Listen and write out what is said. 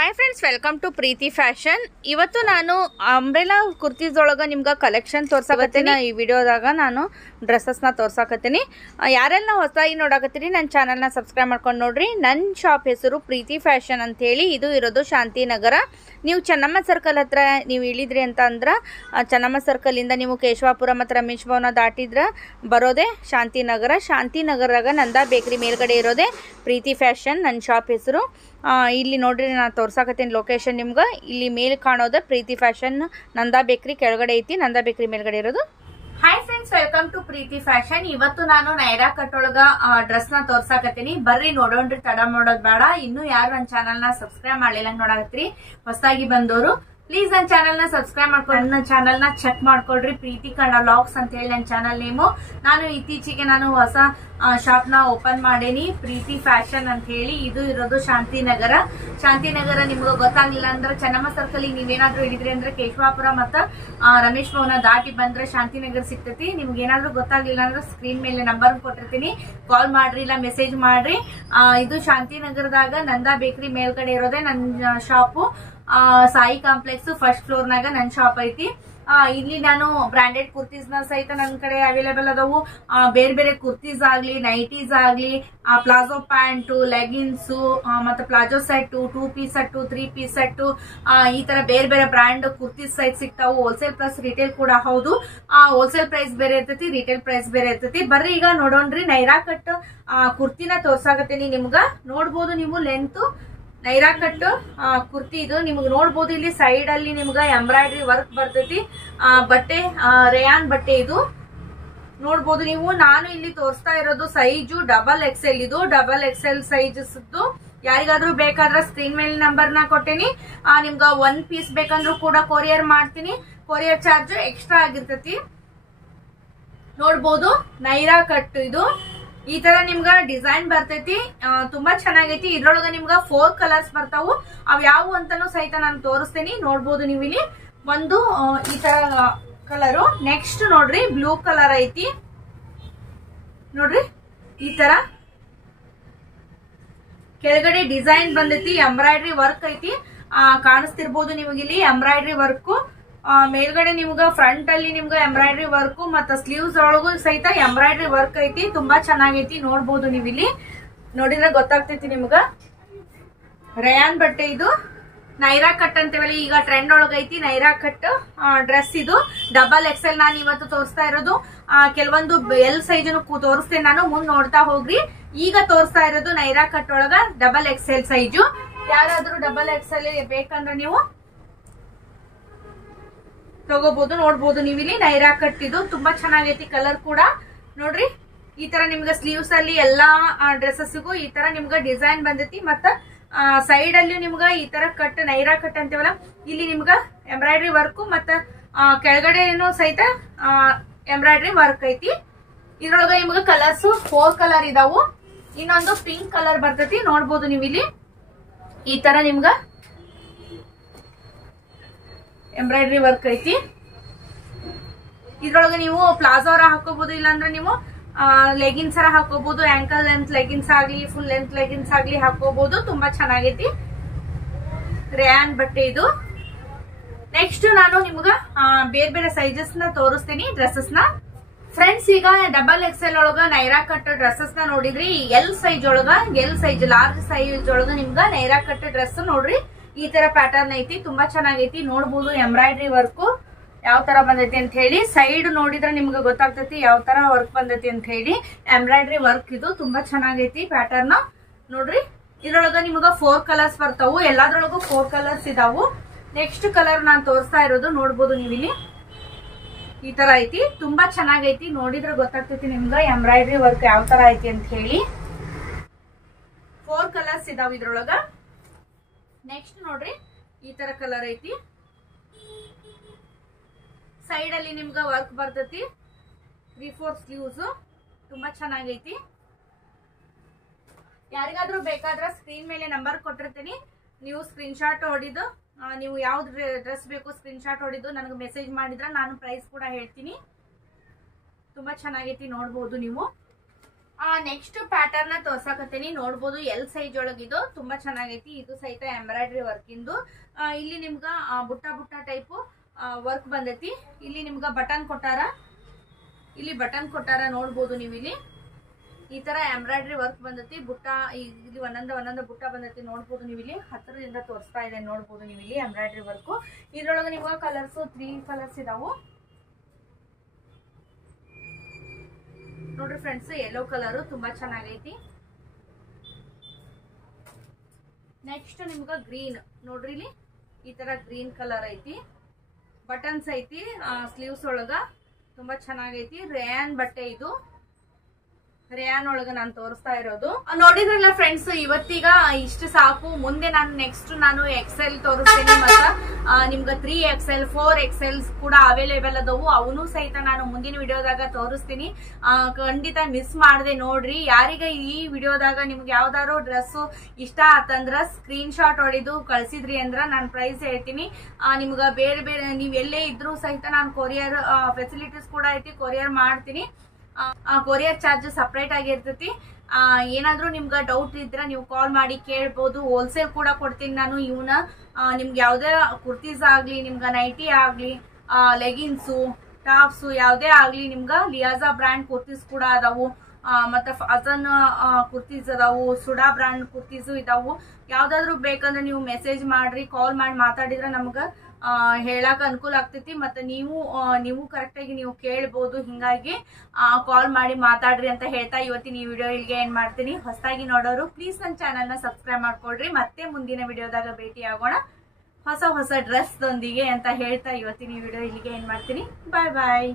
Hi friends, welcome to Preethi fashion. ಇವತ್ತು ನಾನು umbrella kurtis ಒಳಗೆ ನಿಮ್ಗೆ ಕಲೆಕ್ಷನ್ ತೋರ್ಸಾಕತ್ತೀನಿ. ಈ ವಿಡಿಯೋದಾಗ ನಾನು ಡ್ರೆಸ್ಸಸ್ನ ತೋರ್ಸಾಕತ್ತೀನಿ. ಯಾರೆಲ್ಲ ಹೊಸದಾಗಿ ನೋಡಾಕತ್ತೀರಿ ನನ್ನ ಚಾನಲ್ನ ಸಬ್ಸ್ಕ್ರೈಬ್ ಮಾಡ್ಕೊಂಡು ನೋಡ್ರಿ. ನನ್ನ ಶಾಪ್ ಹೆಸರು ಪ್ರೀತಿ ಫ್ಯಾಷನ್ ಅಂತೇಳಿ. ಇದು ಇರೋದು ಶಾಂತಿನಗರ. ನೀವು ಚೆನ್ನಮ್ಮ ಸರ್ಕಲ್ ಹತ್ರ ನೀವು ಇಳಿದ್ರಿ ಅಂತ ಅಂದ್ರೆ ಚೆನ್ನಮ್ಮ ಸರ್ಕಲಿಂದ ನೀವು ಕೇಶವಾಪುರ ಮತ್ತು ರಮೇಶ್ ಭವನ ದಾಟಿದ್ರೆ ಬರೋದೇ ಶಾಂತಿನಗರ. ಶಾಂತಿನಗರದಾಗ ನಂದಾ ಬೇಕ್ರಿ ಮೇಲ್ಗಡೆ ಇರೋದೇ ಪ್ರೀತಿ ಫ್ಯಾಷನ್ ನನ್ನ ಶಾಪ್ ಹೆಸರು. ಇಲ್ಲಿ ನೋಡ್ರಿ, ನಾನು ತೋರ್ಸಾಕತ್ತೀನಿ ಲೊಕೇಶನ್ ನಿಮ್ಗೆ. ಇಲ್ಲಿ ಮೇಲೆ ಕಾಣೋದು ಪ್ರೀತಿ ಫ್ಯಾಷನ್. ನಂದಾ ಬೇಕ್ರಿ ಕೆಳಗಡೆ ಐತಿ, ನಂದಾ ಬೇಕ್ರಿ ಮೇಲ್ಗಡೆ ಇರೋದು. Hi friends, welcome to Preethi fashion. ಇವತ್ತು ನಾನು ನೈರಾ ಕಟ್ ಒಳಗ ಡ್ರೆಸ್ ನ ತೋರ್ಸಾಕತ್ತೀನಿ. ಬರ್ರಿ ನೋಡೋಣ್ರಿ, ತಡ ಮಾಡೋದ್ ಬೇಡ. ಇನ್ನು ಯಾರು ನನ್ನ ಚಾನಲ್ ನ ಸಬ್ಸ್ಕ್ರೈಬ್ ಮಾಡ್ಲಿಲ್ಲ ನೋಡಾಕತ್ರಿ, ಹೊಸದಾಗಿ ಬಂದವರು ಪ್ಲೀಸ್ ನನ್ನ ಚಾನಲ್ ನ ಸಬ್ಸ್ಕ್ರೈಬ್ ಮಾಡ್ಕೊಂಡು ನನ್ನ ಚಾನಲ್ ನ ಚೆಕ್ ಮಾಡ್ಕೊಳ್ರಿ. ಪ್ರೀತಿ ಕನ್ನಡ ವ್ಲಾಗ್ಸ್ ಅಂತ ಹೇಳಿ ನನ್ನ ಚಾನಲ್ ನೇಮು. ನಾನು ಇತ್ತೀಚೆಗೆ ಹೊಸ ಶಾಪ್ ನ ಓಪನ್ ಮಾಡೇನಿ, ಪ್ರೀತಿ ಫ್ಯಾಷನ್ ಅಂತ ಹೇಳಿ. ಇದು ಇರೋದು ಶಾಂತಿನಗರ. ಶಾಂತಿನಗರ ನಿಮ್ಗೆ ಗೊತ್ತಾಗ್ಲಿಲ್ಲ ಅಂದ್ರೆ ಚೆನ್ನಮ್ಮ ಸರ್ಕಲ್ ನೀವೇನಾದ್ರೂ ಹಿಡಿದ್ರಿ ಅಂದ್ರೆ ಕೇಶವಾಪುರ ಮತ್ತ ರಮೇಶ್ ಭವನ ದಾಟಿ ಬಂದ್ರೆ ಶಾಂತಿನಗರ ಸಿಗ್ತೈತಿ. ನಿಮ್ಗೆ ಏನಾದ್ರೂ ಗೊತ್ತಾಗ್ಲಿಲ್ಲ ಅಂದ್ರೆ ಸ್ಕ್ರೀನ್ ಮೇಲೆ ನಂಬರ್ ಕೊಟ್ಟಿರ್ತೀನಿ, ಕಾಲ್ ಮಾಡ್ರಿ ಇಲ್ಲ ಮೆಸೇಜ್ ಮಾಡ್ರಿ. ಇದು ಶಾಂತಿನಗರದಾಗ ನಂದಾ ಬೇಕ್ರಿ ಮೇಲ್ಗಡೆ ಇರೋದೇ ನನ್ನ shop. Sai complex first floor ನಾಗ ನನ್ನ ಶಾಪ್ ಐತಿ. ಇಲ್ಲಿ ನಾನು ಬ್ರಾಂಡೆಡ್ ಕುರ್ತೀಸ್ ನ ಸಹಿತ ನನ್ನ ಕಡೆ ಅವೈಲೇಬಲ್ ಅದಾವು. ಬೇರೆ ಬೇರೆ ಕುರ್ತೀಸ್ ಆಗ್ಲಿ, ನೈಟೀಸ್ ಆಗ್ಲಿ, ಪ್ಲಾಜೋ ಪ್ಯಾಂಟು, ಲೆಗಿನ್ಸು, ಮತ್ತೆ palazzo set, 2 piece set, 3 piece set, ಈ ತರ ಬೇರೆ ಬೇರೆ ಬ್ರಾಂಡ್ ಕುರ್ತೀಸ್ ಸೈಟ್ ಸಿಗ್ತಾವು. ಹೋಲ್ಸೇಲ್ ಪ್ಲಸ್ ರಿಟೇಲ್ ಕೂಡ ಹೌದು. ಹೋಲ್ಸೇಲ್ ಪ್ರೈಸ್ ಬೇರೆ ಇರ್ತೈತಿ, ರಿಟೇಲ್ ಪ್ರೈಸ್ ಬೇರೆ ಇರ್ತೈತಿ. ಬರ್ರಿ ಈಗ ನೋಡೋಣ್ರಿ. ನೈರಾ ಕಟ್ ಕುರ್ತಿನ ತೋರ್ಸಾಕತ್ತೀನಿ ನಿಮ್ಗ. ನೋಡ್ಬೋದು ನೀವು ಲೆಂತ್ ನೈರಾ ಕಟ್ ಕುರ್ತಿ. ಇದು ನಿಮ್ಗೆ ನೋಡ್ಬೋದು. ಇಲ್ಲಿ ಸೈಡ್ ಅಲ್ಲಿ ನಿಮ್ಗ ಎಂಬ್ರಾಯ್ಡ್ರಿ ವರ್ಕ್ ಬರ್ತೈತಿ. ಬಟ್ಟೆ ರೇಯಾನ್ ಬಟ್ಟೆ ಇದು ನೋಡ್ಬೋದು ನೀವು. ನಾನು ಇಲ್ಲಿ ತೋರಿಸ್ತಾ ಇರೋದು ಸೈಜು ಡಬಲ್ ಎಕ್ಸೆಲ್. ಇದು ಡಬಲ್ ಎಕ್ಸೆಲ್ ಸೈಜಸ್. ಯಾರಿಗಾದ್ರೂ ಬೇಕಾದ್ರೆ ಸ್ಕ್ರೀನ್ ಮೇಲೆ ನಂಬರ್ ನ ಕೊಟ್ಟೇನಿ. ನಿಮ್ಗ 1 ಪೀಸ್ ಬೇಕಂದ್ರೂ ಕೂಡ ಕೊರಿಯರ್ ಮಾಡ್ತೀನಿ. ಕೊರಿಯರ್ ಚಾರ್ಜ್ ಎಕ್ಸ್ಟ್ರಾ ಆಗಿರ್ತೈತಿ. ನೋಡ್ಬೋದು ನೈರಾ ಕಟ್. ಇದು ಈ ತರ ನಿಮ್ಗ ಡಿಸೈನ್ ಬರ್ತೈತಿ, ತುಂಬಾ ಚೆನ್ನಾಗೈತಿ. ಇದ್ರೊಳಗ ನಿಮ್ಗ 4 ಕಲರ್ಸ್ ಬರ್ತಾವು. ಅವ್ ಯಾವ ಅಂತಾನು ಸಹಿತ ನಾನು ತೋರಿಸ್ತೀನಿ. ನೋಡ್ಬೋದು ನೀವು ಇಲ್ಲಿ ಒಂದು ಈ ತರ ಕಲರು. ನೆಕ್ಸ್ಟ್ ನೋಡ್ರಿ, ಬ್ಲೂ ಕಲರ್ ಐತಿ. ನೋಡ್ರಿ ಈ ತರ ಕೆಳಗಡೆ ಡಿಸೈನ್ ಬಂದೈತಿ, ಎಂಬ್ರಾಯ್ಡ್ರಿ ವರ್ಕ್ ಐತಿ. ಕಾಣಿಸ್ತಿರ್ಬೋದು ನಿಮಗಿಲ್ಲಿ ಎಂಬ್ರಾಯ್ಡ್ರಿ ವರ್ಕ್. ಮೇಲ್ಗಡೆ ನಿಮ್ಗ ಫ್ರಂಟ್ ಅಲ್ಲಿ ನಿಮ್ಗ ಎಂಬ್ರಾಯ್ಡ್ರಿ ವರ್ಕ್ ಮತ್ತ ಸ್ಲೀವ್ಸ್ ಒಳಗೂ ಸಹಿತ ಎಂಬ್ರಾಯ್ಡ್ರಿ ವರ್ಕ್ ಐತಿ. ತುಂಬಾ ಚೆನ್ನಾಗೈತಿ. ನೋಡ್ಬೋದು ನೀವು ಇಲ್ಲಿ ನೋಡಿದ್ರೆ ಗೊತ್ತಾಗ್ತೈತಿ ನಿಮ್ಗ. ರೇಯಾನ್ ಬಟ್ಟೆ. ಇದು ನೈರಾ ಕಟ್ ಅಂತೇಳಿ ಈಗ ಟ್ರೆಂಡ್ ಒಳಗೈತಿ. Naira cut dress. ಇದು ಡಬಲ್ ಎಕ್ಸೆಲ್ ನಾನು ಇವತ್ತು ತೋರಿಸ್ತಾ ಇರೋದು. ಕೆಲವೊಂದು ಎಲ್ ಸೈಜ್ ತೋರಿಸ್ತೇನೆ ನಾನು, ಮುಂದ್ ನೋಡ್ತಾ ಹೋಗ್ರಿ. ಈಗ ತೋರಿಸ್ತಾ ಇರೋದು ನೈರಾ ಕಟ್ ಒಳಗ ಡಬಲ್ ಎಕ್ಸೆಲ್ ಸೈಜು. ಯಾರಾದ್ರೂ ಡಬಲ್ ಎಕ್ಸೆಲ್ ಬೇಕಂದ್ರೆ ನೀವು ತಗೋಬಹುದು. ನೋಡ್ಬೋದು ನೀವು ಇಲ್ಲಿ ನೈರಾ ಕಟ್. ಇದು ತುಂಬಾ ಚೆನ್ನಾಗೈತಿ. ಕಲರ್ ಕೂಡ ನೋಡ್ರಿ. ಈ ತರ ನಿಮ್ಗ ಸ್ಲೀವ್ಸ್ ಅಲ್ಲಿ ಎಲ್ಲಾ ಡ್ರೆಸ್ಸಸ್ಗೂ ಈ ತರ ನಿಮ್ಗ ಡಿಸೈನ್ ಬಂದೈತಿ. ಮತ್ತ ಸೈಡ್ ಅಲ್ಲಿ ನಿಮ್ಗ ಈ ತರ ಕಟ್ ನೈರಾ ಕಟ್ ಅಂತೀವಲ್ಲ, ಇಲ್ಲಿ ನಿಮ್ಗ ಎಂಬ್ರಾಯ್ಡ್ರಿ ವರ್ಕ್ ಮತ್ತ ಕೆಳಗಡೆ ಸಹಿತ ಎಂಬ್ರಾಯ್ಡ್ರಿ ವರ್ಕ್ ಐತಿ. ಇದ್ರೊಳಗ ನಿಮ್ಗ ಕಲರ್ಸ್ 4 ಕಲರ್ ಇದಾವು. ಇನ್ನೊಂದು ಪಿಂಕ್ ಕಲರ್ ಬರ್ತೈತಿ. ನೋಡ್ಬೋದು ನೀವು ಇಲ್ಲಿ ಈ ತರ ನಿಮ್ಗ ಎಂಬ್ರಾಯ್ಡ್ರಿ ವರ್ಕ್ ಐತಿ. ಇದ್ರೊಳಗೆ ನೀವು ಪ್ಲಾಜೋರ ಹಾಕೋಬಹುದು, ಇಲ್ಲಾಂದ್ರೆ ನೀವು ಲೆಗಿನ್ಸ್ ಹಾಕೋಬಹುದು. ಆಂಕಲ್ ಲೆಂತ್ ಲೆಗಿನ್ಸ್ ಆಗ್ಲಿ, ಫುಲ್ ಲೆಂತ್ ಲೆಗಿನ್ಸ್ ಆಗ್ಲಿ ಹಾಕೋಬಹುದು. ತುಂಬಾ ಚೆನ್ನಾಗೈತಿ. ರೇಯಾನ್ ಬಟ್ಟೆ ಇದು. ನೆಕ್ಸ್ಟ್ ನಾನು ನಿಮ್ಗ ಬೇರೆ ಬೇರೆ ಸೈಜಸ್ ನ ತೋರಿಸ್ತೀನಿ ಡ್ರೆಸ್ಸಸ್ ನ. ಫ್ರೆಂಡ್ಸ್, ಈಗ ಡಬಲ್ ಎಕ್ಸೆಲ್ ಒಳಗ ನೈರಾ ಕಟ್ ಡ್ರೆಸ್ಸಸ್ ನ ನೋಡಿದ್ರಿ. ಎಲ್ ಸೈಜ್ ಒಳಗ, ಎಲ್ ಸೈಜ್ ಲಾರ್ಜ್ ಸೈಜ್ ಒಳಗ ನಿಮ್ಗ ನೈರಾ ಕಟ್ ಡ್ರೆಸ್ ನೋಡ್ರಿ. ಈ ತರ ಪ್ಯಾಟರ್ನ್ ಐತಿ. ತುಂಬಾ ಚೆನ್ನಾಗೈತಿ. ನೋಡ್ಬೋದು ಎಂಬ್ರಾಯ್ಡ್ರಿ ವರ್ಕ್ ಯಾವ ತರ ಬಂದೈತಿ ಅಂತ ಹೇಳಿ. ಸೈಡ್ ನೋಡಿದ್ರೆ ನಿಮ್ಗೆ ಗೊತ್ತಾಗ್ತೈತಿ ಯಾವ ತರ ವರ್ಕ್ ಬಂದೈತಿ ಅಂತ ಹೇಳಿ. Embroidery work. ಇದು ತುಂಬಾ ಚೆನ್ನಾಗೈತಿ ಪ್ಯಾಟರ್ನ್. ನೋಡ್ರಿ, ಇದ್ರೊಳಗ ನಿಮ್ಗ 4 ಕಲರ್ಸ್ ಬರ್ತಾವು. ಎಲ್ಲಾದ್ರೊಳಗೂ 4 ಕಲರ್ಸ್ ಇದಾವು. ನೆಕ್ಸ್ಟ್ ಕಲರ್ ನಾನ್ ತೋರಿಸ್ತಾ ಇರೋದು ನೋಡ್ಬೋದು ನೀವು ಇಲ್ಲಿ ಈ ತರ ಐತಿ. ತುಂಬಾ ಚೆನ್ನಾಗೈತಿ. ನೋಡಿದ್ರೆ ಗೊತ್ತಾಗ್ತೈತಿ ನಿಮ್ಗ ಎಂಬ್ರಾಯ್ಡ್ರಿ ವರ್ಕ್ ಯಾವ ತರ ಐತಿ ಅಂತ ಹೇಳಿ. 4 ಕಲರ್ಸ್ ಇದಾವ ಇದ್ರೊಳಗ. ನೆಕ್ಸ್ಟ್ ನೋಡ್ರಿ, ಈ ತರ ಕಲರ್ ಐತಿ. ಸೈಡ್ ಅಲ್ಲಿ ನಿಮ್ಗ ವರ್ಕ್ ಬರ್ತೈತಿ. 3/4 ಸ್ಲೀವ್ಸ್. ತುಂಬಾ ಚೆನ್ನಾಗೈತಿ. ಯಾರಿಗಾದ್ರೂ ಬೇಕಾದ್ರೆ ಸ್ಕ್ರೀನ್ ಮೇಲೆ ನಂಬರ್ ಕೊಟ್ಟಿರ್ತೀನಿ, ನೀವು ಸ್ಕ್ರೀನ್ ಶಾಟ್ ಹೊಡಿದು ನೀವು ಯಾವ್ದು ಡ್ರೆಸ್ ಬೇಕು ಸ್ಕ್ರೀನ್ ಶಾಟ್ ಹೊಡಿದು ನನಗೆ ಮೆಸೇಜ್ ಮಾಡಿದ್ರೆ ನಾನು ಪ್ರೈಸ್ ಕೂಡ ಹೇಳ್ತೀನಿ. ತುಂಬಾ ಚೆನ್ನಾಗೈತಿ. ನೋಡ್ಬೋದು ನೀವು. ನೆಕ್ಸ್ಟ್ ಪ್ಯಾಟರ್ನ್ ತೋರ್ಸಾಕತ್ತೀನಿ ನೋಡ್ಬೋದು ಎಲ್ ಸೈಜ್ ಒಳಗಿದು ತುಂಬಾ ಚೆನ್ನಾಗೈತಿ. ಇದು ಸಹಿತ ಎಂಬ್ರಾಯ್ಡ್ರಿ ವರ್ಕ್ ಇಂದು. ಇಲ್ಲಿ ನಿಮ್ಗ ಬುಟ್ಟ ಬುಟ್ಟ ಟೈಪ್ ವರ್ಕ್ ಬಂದೈತಿ. ಇಲ್ಲಿ ನಿಮ್ಗ ಬಟನ್ ಕೊಟ್ಟಾರ, ಇಲ್ಲಿ ಬಟನ್ ಕೊಟ್ಟಾರ ನೋಡ್ಬೋದು ನೀವು. ಇಲ್ಲಿ ಈ ತರ ಎಂಬ್ರಾಯ್ಡ್ರಿ ವರ್ಕ್ ಬಂದೈತಿ. ಬುಟ್ಟ ಇಲ್ಲಿ ಒಂದೊಂದು ಬುಟ್ಟ ಬಂದೈತಿ ನೋಡ್ಬೋದು ನೀವು. ಇಲ್ಲಿ ಹತ್ತಿರದಿಂದ ತೋರಿಸ್ತಾ ಇದೆ ನೋಡ್ಬೋದು ನೀವು. ಇಲ್ಲಿ ಎಂಬ್ರಾಯ್ಡ್ರಿ ವರ್ಕ್ ಇದ್ರೊಳಗೆ ನಿಮ್ಗ ಕಲರ್ಸ್ 3 ಕಲರ್ಸ್ ಇದಾವು ನೋಡ್ರಿ ಫ್ರೆಂಡ್ಸ್. ಯೆಲ್ಲೋ ಕಲರ್ ತುಂಬಾ ಚೆನ್ನಾಗೈತಿ. ನೆಕ್ಸ್ಟ್ ನಿಮ್ಗ ಗ್ರೀನ್ ನೋಡ್ರಿ, ಇಲ್ಲಿ ಈ ತರ ಗ್ರೀನ್ ಕಲರ್ ಐತಿ. ಬಟನ್ಸ್ ಐತಿ ಸ್ಲೀವ್ಸ್ ಒಳಗ ತುಂಬಾ ಚೆನ್ನಾಗೈತಿ. ರೇಯಾನ್ ಬಟ್ಟೆ ಇದು, ರೇಯಾನ್ ಒಳಗ ನಾನು ತೋರಿಸ್ತಾ ಇರೋದು. ನೋಡಿದ್ರಲ್ಲ ಫ್ರೆಂಡ್ಸ್, ಇವತ್ತೀಗ ಇಷ್ಟು ಸಾಕು. ಮುಂದೆ ನಾನು ನೆಕ್ಸ್ಟ್ ಎಕ್ಸೆಲ್ ತೋರಿಸ್ತೀನಿ. ಮತ್ತ ನಿಮ್ಗ 3XL 4XL ಕೂಡ ಅವೈಲೇಬಲ್ ಅದವು. ಅವನು ಸಹಿತ ನಾನು ಮುಂದಿನ ವಿಡಿಯೋದಾಗ ತೋರಿಸ್ತೀನಿ. ಖಂಡಿತ ಮಿಸ್ ಮಾಡದೆ ನೋಡ್ರಿ. ಯಾರಿಗ ಈ ವಿಡಿಯೋದಾಗ ನಿಮ್ಗೆ ಯಾವ್ದಾದ್ರು ಡ್ರೆಸ್ ಇಷ್ಟ ಆತಂದ್ರ ಸ್ಕ್ರೀನ್ ಶಾಟ್ ಹೊಡೆದು ಕಳ್ಸಿದ್ರಿ ಅಂದ್ರ ನಾನು ಪ್ರೈಸ್ ಹೇಳ್ತೀನಿ. ನಿಮ್ಗ ಬೇರೆ ಬೇರೆ ನೀವ್ ಎಲ್ಲೇ ಇದ್ರು ಸಹಿತ ನಾನು ಕೊರಿಯರ್ ಫೆಸಿಲಿಟೀಸ್ ಕೂಡ ಐತಿ, ಕೊರಿಯರ್ ಮಾಡ್ತೀನಿ. ಕೊರಿಯರ್ ಚಾರ್ಜ್ ಸಪ್ರೇಟ್ ಆಗಿರ್ತೈತಿ. ಏನಾದ್ರೂ ನಿಮ್ಗ ಡೌಟ್ ಇದ್ರ ನೀವು ಕಾಲ್ ಮಾಡಿ ಕೇಳ್ಬೋದು. ಹೋಲ್ಸೇಲ್ ಕೂಡ ಕೊಡ್ತೀನಿ ನಾನು. ಇವನ್ನ ನಿಮ್ಗೆ ಯಾವ್ದೇ ಕುರ್ತೀಸ್ ಆಗ್ಲಿ, ನಿಮ್ಗ ನೈಟಿ ಆಗ್ಲಿ, ಲೆಗಿನ್ಸು, ಟಾಪ್ಸ್ ಯಾವ್ದೇ ಆಗ್ಲಿ, ನಿಮ್ಗ ಲಿಯಾಜಾ ಬ್ರ್ಯಾಂಡ್ ಕುರ್ತೀಸ್ ಕೂಡ ಅದಾವು. ಮತ್ತೆ ಫಾಜನ್ ಕುರ್ತೀಸ್ ಅದಾವು, ಸುಡಾ ಬ್ರ್ಯಾಂಡ್ ಕುರ್ತೀಸು ಇದಾವು. ಯಾವ್ದಾದ್ರು ಬೇಕಂದ್ರೆ ನೀವು ಮೆಸೇಜ್ ಮಾಡ್ರಿ, ಕಾಲ್ ಮಾಡಿ ಮಾತಾಡಿದ್ರೆ ನಮ್ಗ ಹೇಳಕ್ ಅನುಕೂಲ ಆಗ್ತೈತಿ. ಮತ್ತೆ ನೀವು ಕರೆಕ್ಟ್ ಆಗಿ ನೀವು ಕೇಳ್ಬೋದು. ಹಿಂಗಾಗಿ ಕಾಲ್ ಮಾಡಿ ಮಾತಾಡ್ರಿ ಅಂತ ಹೇಳ್ತಾ ಇವತ್ತಿನ ಈ ವಿಡಿಯೋ ಇಲ್ಲಿಗೆ ಏನ್ ಮಾಡ್ತೀನಿ. ಹೊಸದಾಗಿ ನೋಡೋರು ಪ್ಲೀಸ್ ನನ್ನ ಚಾನೆಲ್ ನ ಸಬ್ಸ್ಕ್ರೈಬ್ ಮಾಡ್ಕೊಳ್ರಿ. ಮತ್ತೆ ಮುಂದಿನ ವಿಡಿಯೋದಾಗ ಭೇಟಿ ಆಗೋಣ ಹೊಸ ಡ್ರೆಸ್ ದೊಂದಿಗೆ ಅಂತ ಹೇಳ್ತಾ ಇವತ್ತಿನ ಈ ವಿಡಿಯೋ ಇಲ್ಲಿಗೆ ಏನ್ ಮಾಡ್ತೀನಿ. ಬಾಯ್ ಬಾಯ್.